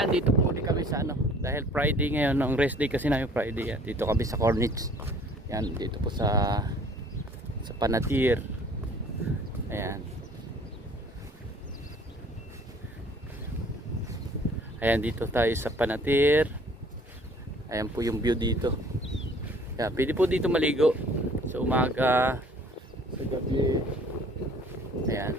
Yan, dito po ulit kami sa ano, dahil Friday ngayon, ang rest day kasi namin Friday. Yan, dito kami sa Corniche. Yan, dito po sa Panatir. Ayan. Ayan, dito tayo sa Panatir. Ayan po yung view dito. Yan, pwede po dito maligo sa umaga, sa gabi. Ayan.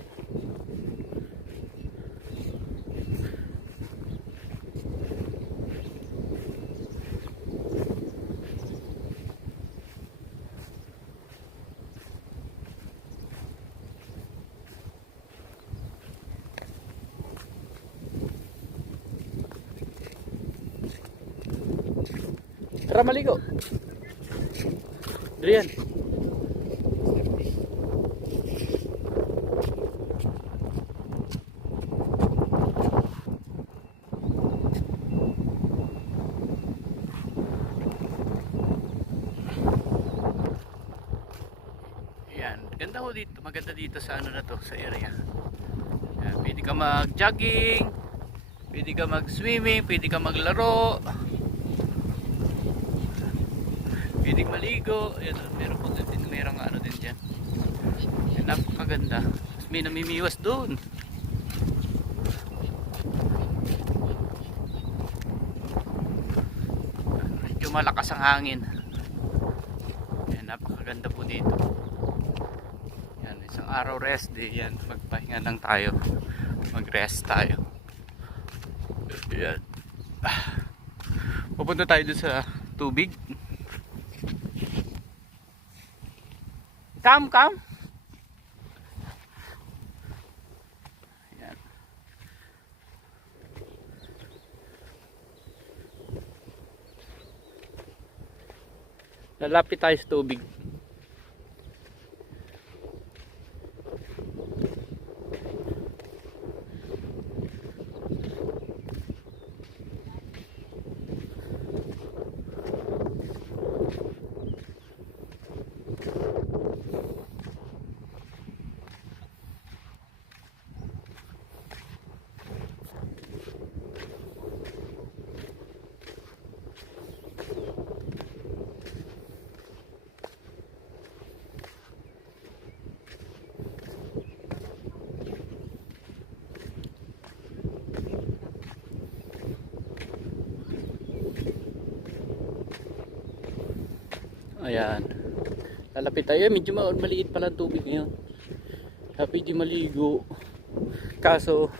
Tara maligo. Adrian. Yan, ganda ho dito, maganda dito sa ano na to, sa area. Yan, pwede ka mag-jogging, pwede ka mag-swimming, pwede ka maglaro. Pwede maligo. Ayan, meron po din, merong ano din dyan. Ayan, napakaganda. May namimiwas doon. Medyo malakas ang hangin. Ayan, napakaganda po dito. Ayan, isang araw rest day. Ayan, magpahinga lang tayo. Mag-rest tayo. Ayan. Pupunta tayo doon sa tubig. Come. Ayan. Lalapit tayo sa tubig. Ayan. Lalapit tayo. Medyo maliit pala ang tubig ngayon. Happy di maligo. Kaso